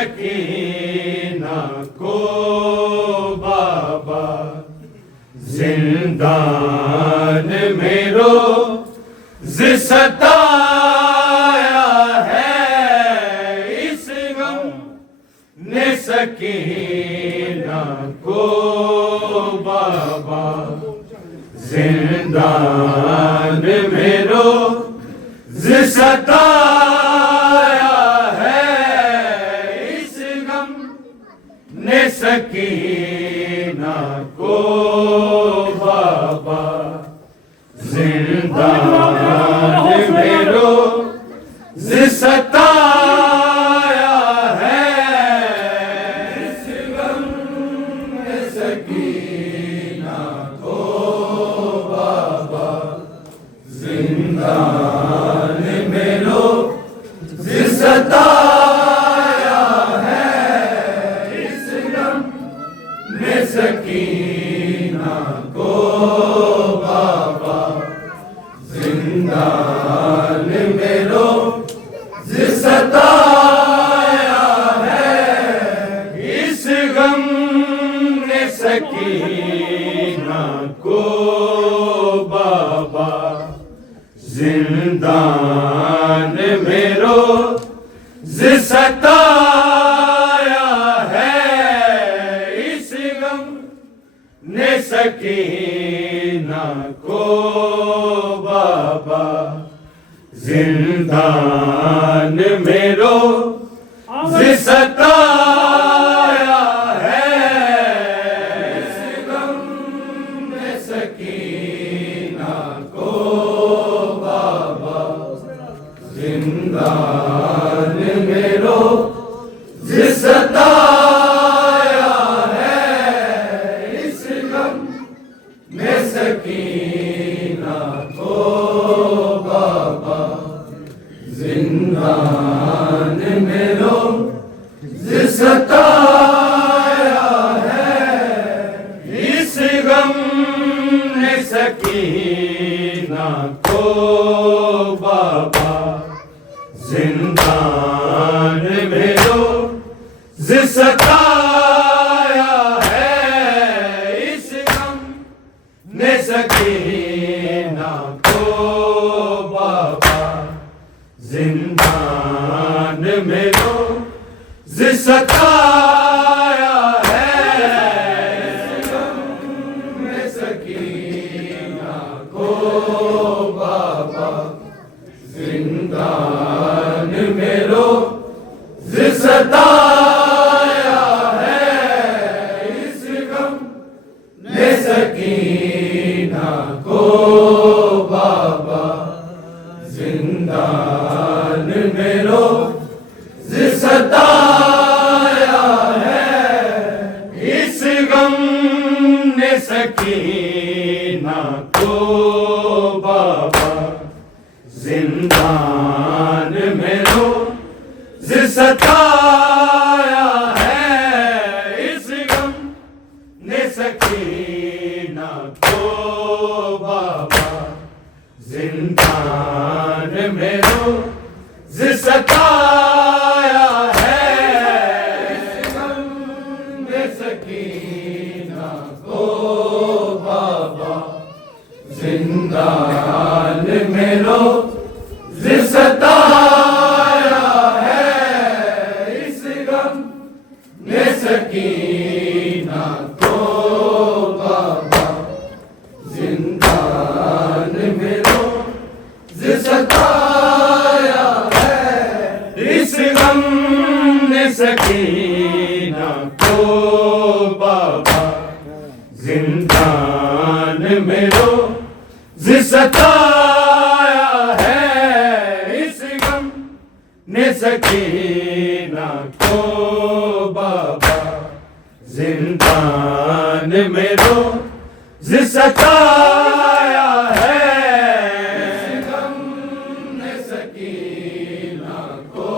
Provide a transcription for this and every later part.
सकीना को बाबा जिंदान में रोज़ सताया है, इस गम ने सकीना को बाबा जिंदान में रोज़ सताया है, इस गम ने सकीना को बाबा जिंदान में रोज़ सताया है, इस गम ने सकीना को बाबा जिंदान में रोज़ सताया है, इस गम ने सकीना को बाबा जिंदान में रोज़ सताया है, इस गम ने सकीना को बाबा जिंदान में रोज़ सताया है, इस गम ने सकीना को बाबा जिंदान में रोज़ सताया है, इस गम ने सकीना को बाबा जिंदान में रोज़ सताया है, इस गम ने सकीना को बाबा जिंदान में रोज़ सताया है, इस गम ने सकीना को बाबा जिंदान में रोज़ सताया है, इस गम ने सकीना को बाबा जिंदान में रोज़ सताया है, इस गम ने सकीना को बाबा जिंदान में रोज़ सताया है, इस गम ने सकीना को बाबा जिंदान में रोज़ सताया है, इस गम ने सकीना को बाबा जिंदान में रोज़ सताया है, इस गम ने सकीना को बाबा जिंदान में रोज़ सताया है, इस गम ने सकीना को बाबा जिंदान में रोज़ सताया है, इस गम ने सकीना को बाबा जिंदान में रोज़ सताया है, इस गम ने सकीना को बाबा जिंदान में रोज़ सताया है, इस गम ने सकीना को बाबा जिंदान में रोज़ सताया है, इस गम ने सकीना को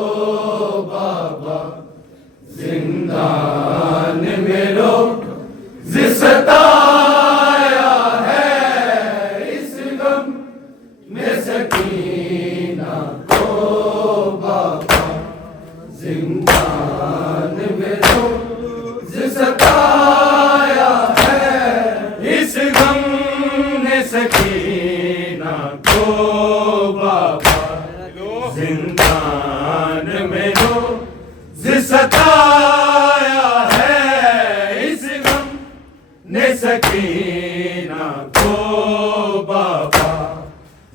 बाबा जिंदान में रोज़ सताया है, इस गम ने सकीना को बाबा जिंदान जिंदान में रोज़ सताया है, इस गम ने सकीना को बाबा।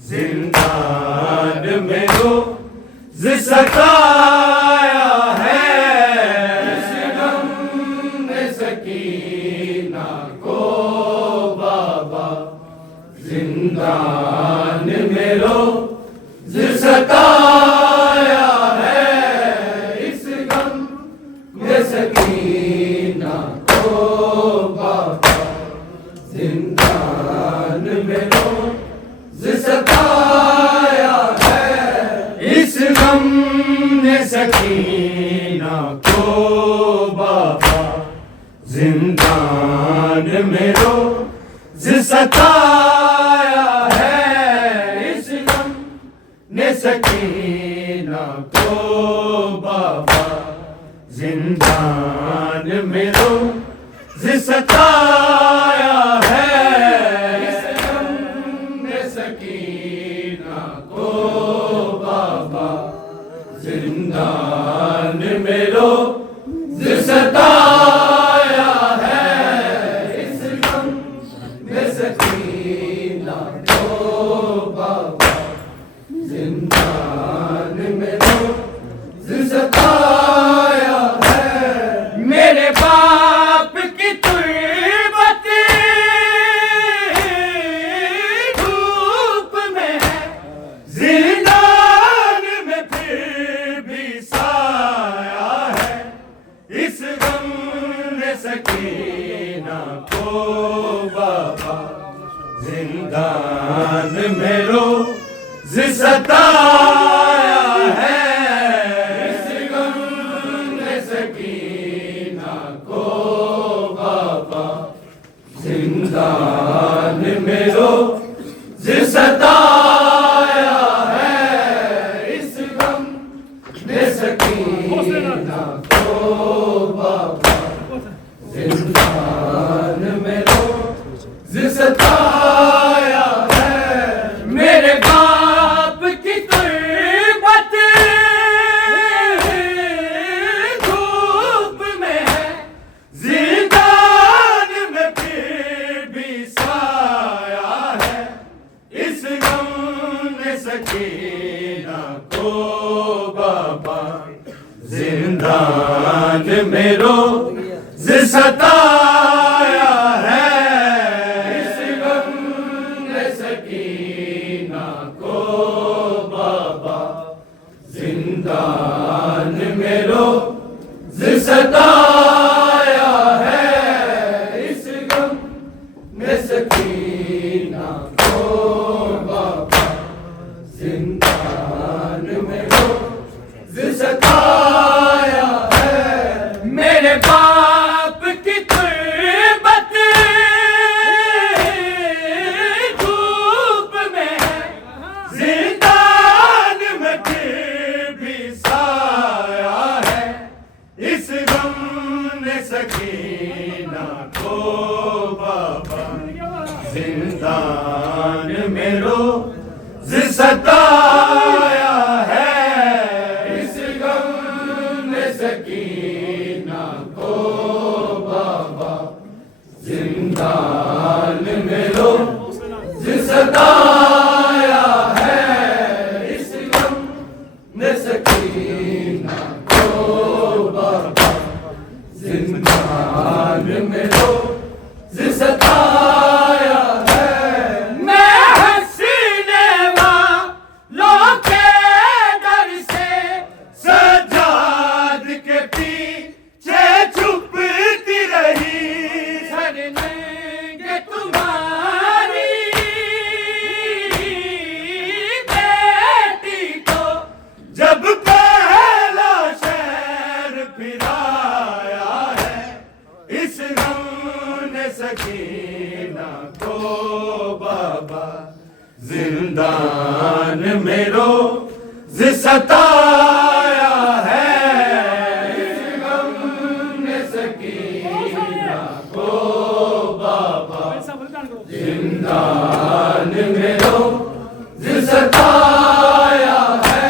जिंदान में रोज़ सताया है, इस गम ने सकीना को बाबा। जिंदान में रोज़ सताया है, इस गम ने सकीना को बाबा। जिंदान में रोज़ सताया है, इस गम ने सकीना को बाबा। जिंदान में रोज़ सताया है, इस गम ने सकीना को बाबा। जिंदान में रोज़ सताया है, इस गम ने सकीना को बाबा। जिंदान में रोज़ सताया है, इस गम ने सकीना को बाबा। जिंदान में रोज़ सताया है, मेरे बाप की तुर्बत धूप में है, जिंदान में फिर भी साया है, इस गम ने सकीना को बाबा। जिंदान में रोज़ सताया है, इस गम ने सकीना को बाबा। जिंदान में रोज़ सताया है, इस गम ने सकीना को बाबा। जिंदान में रोज़ सताया है, मेरे बाप की तुर्बत धूप में है, जिंदान में फिर भी साया है, इस गम ने सकीना को बाबा। जिंदान में रोज़ सताया है, इस गम ने सकीना को बाबा। जिंदान में रोज़ सताया है, इस गम ने सकीना को बाबा। जिंदान में रोज़ सताया है, मेरे बाप की तुर्बत धूप में है, जिंदान में फिर भी साया है, इस गम ने सकीना को बाबा। जिंदान में रोज़ सताया है, इस गम ने सकीना को बाबा। जिंदान में रोज़ सताया है, इस गम ने सकीना को बाबा। जिंदान में रोज़ सताया है, मैं हंसने वालों के डर से सजाद के पीछे छुपती रही, सर लेंगे तुम्हारी बेटी को, जब पहला शहर फिराया है, इस गम ने सकीना को बाबा। जिंदान में रोज़ सताया है, इस गम ने सकीना को बाबा। जिंदान में रोज़ सताया है,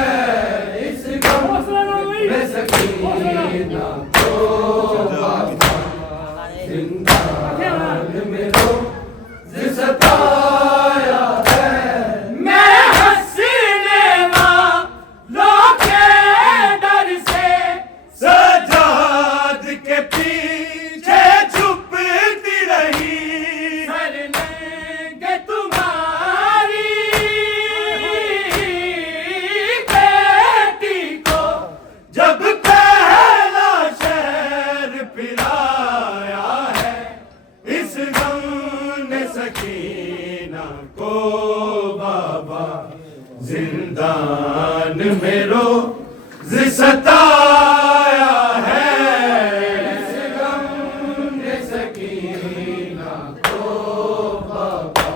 जिंदान में रोज सताया है, इस गम ने सकीना को बाबा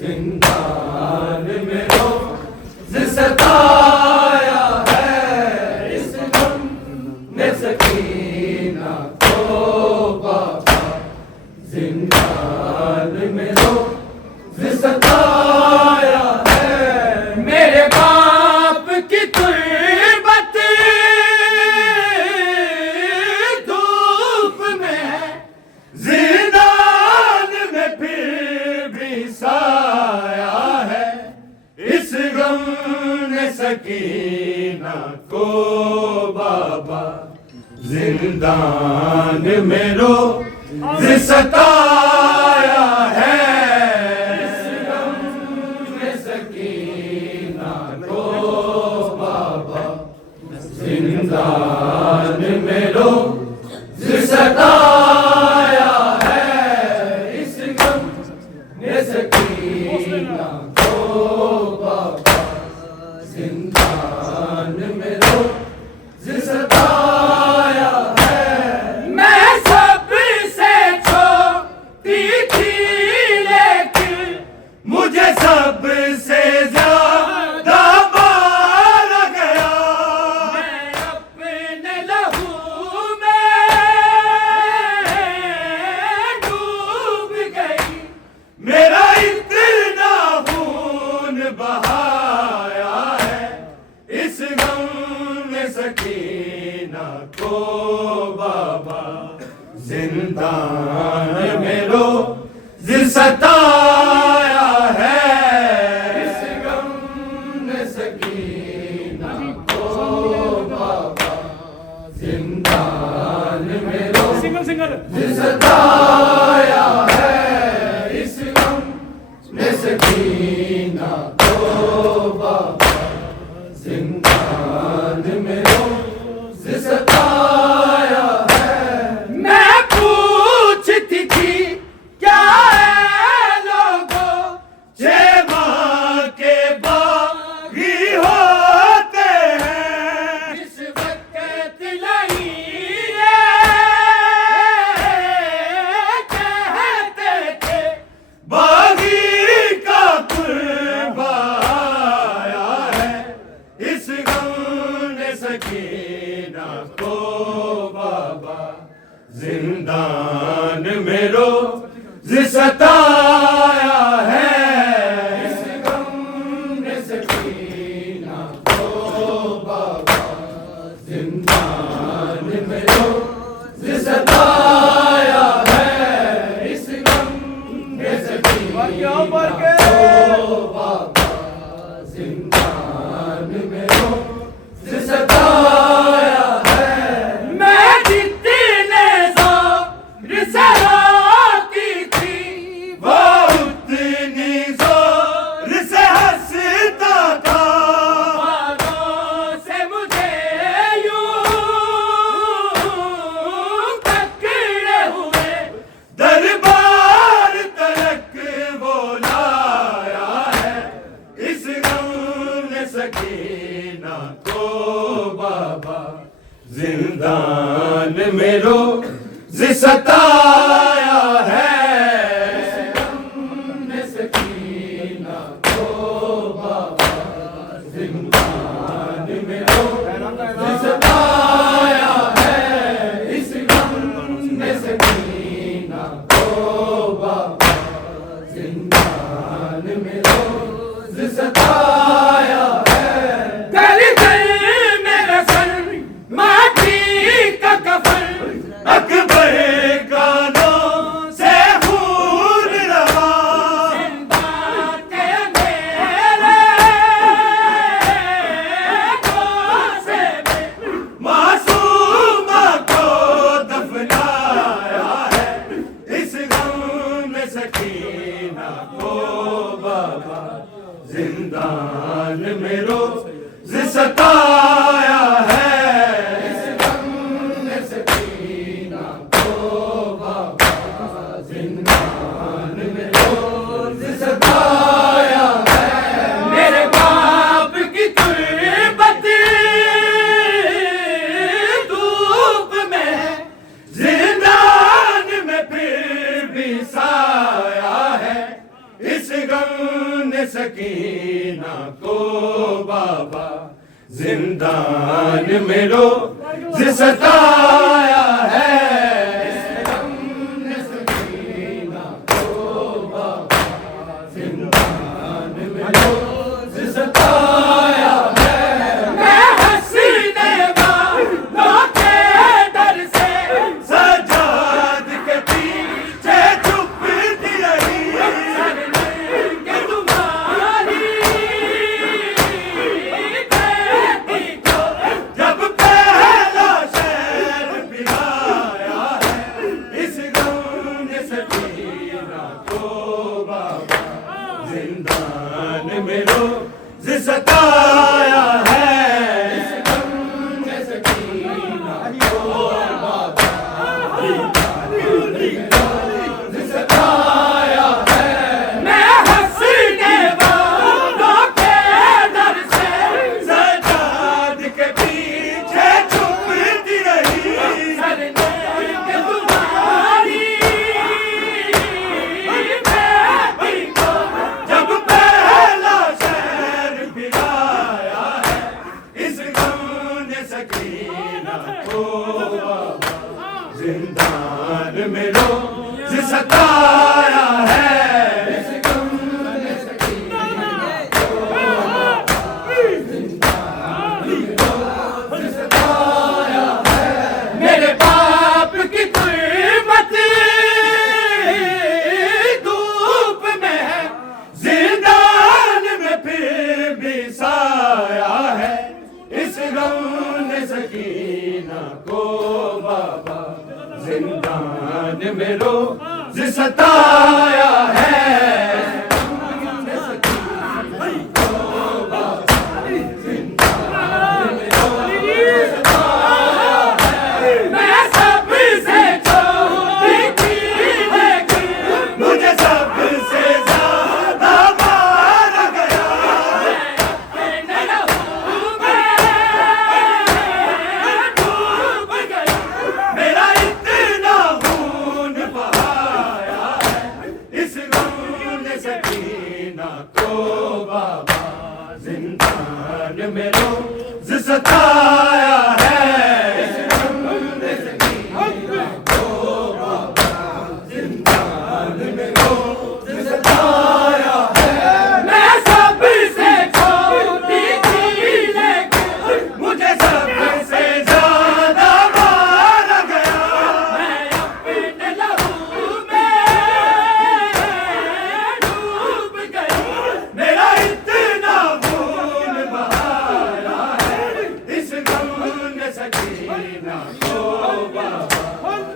जिंदान में रोज सताया है, इस गम ने सकीना को बाबा जिंदान में रोज सताया है। मेरे बाप की तुर्बत धूप में है, जिंदान में फिर भी साया है, इस गम ने सकीना को बाबा जिंदान में रोज सताया है, इस गम ने सकीना को बाबा जिंदान में रोज सताया है, इस गम ने सकीना को बाबा जिंदान में रोज सताया है। मैं सबसे छोटी थी लेकिन मुझे सबसे ज्यादा मारा गया, मैं अपने लहू में डूब गई, मेरा इतना खून बहाया है, इस गम ने सकीना को बाबा जिंदान में रोज सताया है, इस गम ने सकीना को बाबा जिंदान में रोज सताया है, इस गम ने सकीना को बाबा जिंदान में रोज सताया है। मैं पूछती थी क्या है लोगों, छह माह के बागी होते हैं, इस वक्त लइए कहते थे, बागी का कुर्बाया है, इस गम ने सकीना को बाबा जिंदान में रोज सताया है, इस गम ने सकीना को बाबा जिंदान में रोज सताया है, इस गम ने सकीना को बाबा जिंदान में रोज सताया है। मैं जितने जोर से रोती थी, वो उतनी जोर से हंसता था, बालों से मुझे यूं पकड़े हुए दरबार तलक वो लाया है, इस गम ने सकीना को बाबा जिंदान में रोज सताया है, इस गम ने सकीना को बाबा जिंदान में रोज सताया है, इस गम ने सकीना को बाबा जिंदान में रोज सताया है। कर दे मेरे सर माटी का कफन, अकबर का नाम से खून रवा, जिंदा के अंधेरे कोसे में मासूमा को दफनाया है, इस गम ने सकीना को बाबा जिंदान में रोज सताया है, इस गम ने सकीना को बाबा जिंदान में रोज सताया है। मेरे बाप की जिंदान में रोज सताया है। इस गम ने सकीना को बाबा जिंदान में रोज सताया है। मैं हंसने वालों के डर से सजाद के पीछे छुपती रही। सरलंगे तुम्हारी बेटी को जब पहला शेर पिलाया है। इस गम ने सकीना को बाबा जिंदान में रोज सताया है। इस गम ने सकीना को बाबा जिंदान में रोज सताया है। मैं हंसने वालों के डर से सजाद के पीछे छुपती रही। सरलंगे तुम्हारी बेटी को जब पहला शेर पिलाया है। इस गम ने सकीना को बाबा जिंदान में रोज सताया है। इस गम ने सकीना को बाबा जिंदान में रोज सताया है। मेरे बाप की गुर्बत धूप में है, जिंदान में फिर भी साया है। इस गम ने सकीना को बाबा जिंदान में रोज सताया है। इस गम ने सकीना को बाबा जिंदान में रोज सताया है। मैं सबसे छोटी थी लेकिन मुझे सबसे ज्यादा मारा गया। मैं रहूं मैं डूब गई, मेरा इतना खून बहाया है। इस गम ने सकीना को बाबा जिंदान में रोज सताया है। इस गम ने सकीना को बाबा जिंदान में रोज सताया है। मैं सबसे छोटी थी लेकिन मुझे सबसे ज्यादा मारा गया। मैं अपने लहू में डूब गई, मेरा इतना खून बहाया है। इस गम ने सकीना को बाबा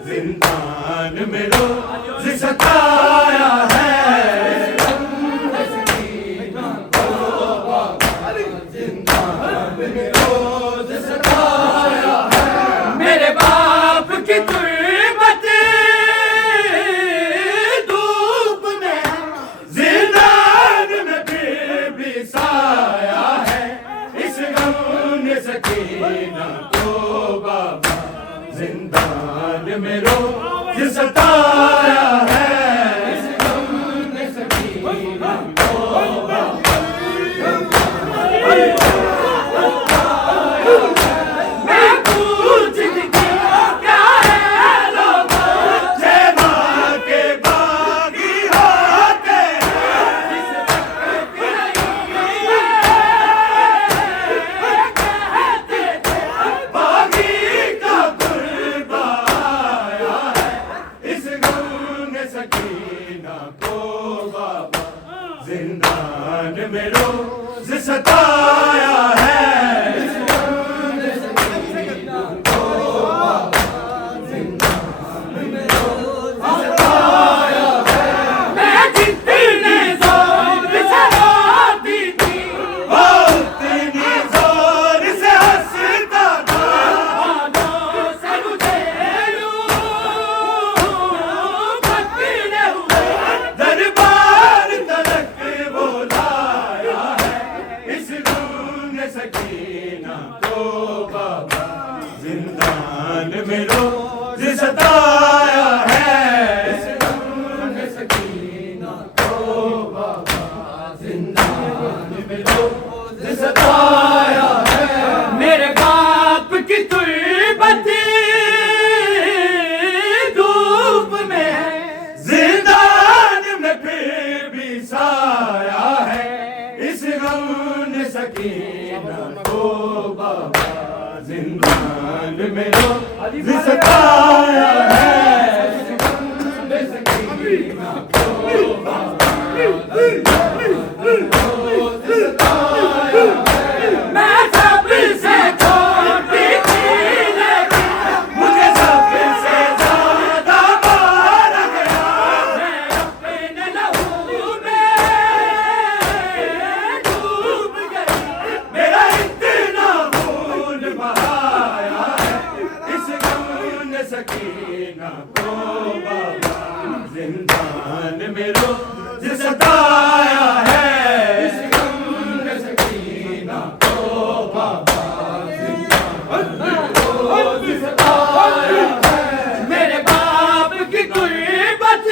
जिंदान में रोज सताया है। इस गम ने सकीना को बाबा जिंदान में रोज सताया है। मेरे बाप की गुर्बत धूप में, जिंदान में फिर भी साया है। इस गम ने सकीना को बाबा जिंदान में रोज सताया है। इस गम ने सकीना को बाबा मैं पूछती थी क्या है लोगों, जय मां के बागी होते हैं। इस वक्त कहते थे बागी का कुर्बा आया है। इस गम ने सकीना को बाबा जिंदान में रोज सताया है। इस गम ने सकीना को बाबा जिंदान में रोज सताया है। मैं जितने जोर से रोती थी वो उतनी जोर से हंसता था। बालों से मुझे यूं पकड़े हुए दरबार तलक वो लाया है। इस गम ने सकीना को बाबा जिंदान में रोज सताया है। इस गम ने सकीना को बाबा जिंदान में रोज सताया है। बाबा जिंदान में रोज सताया है सकीना को बाबा रोज सताया है। मैं सबसे छोटी थी लेकिन मुझे सबसे ज्यादा मारा गया। मैं अपने लहू में डूब गई, मेरा इतना खून बहाया है इस गम ने सकीना को बाबा जिंदान में रोज सताया है इस गम ने सकीना को बाबा जिंदान में रोज सताया है। मेरे बाप की गुर्बत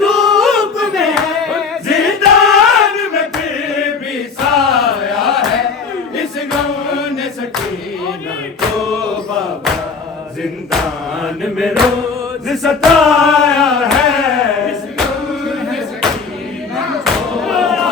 धूप में जिंदान में फिर भी साया है इस गम ने सकीना को बाबा जिंदान में रोज सताया है इस गम ने सकीना को बाबा।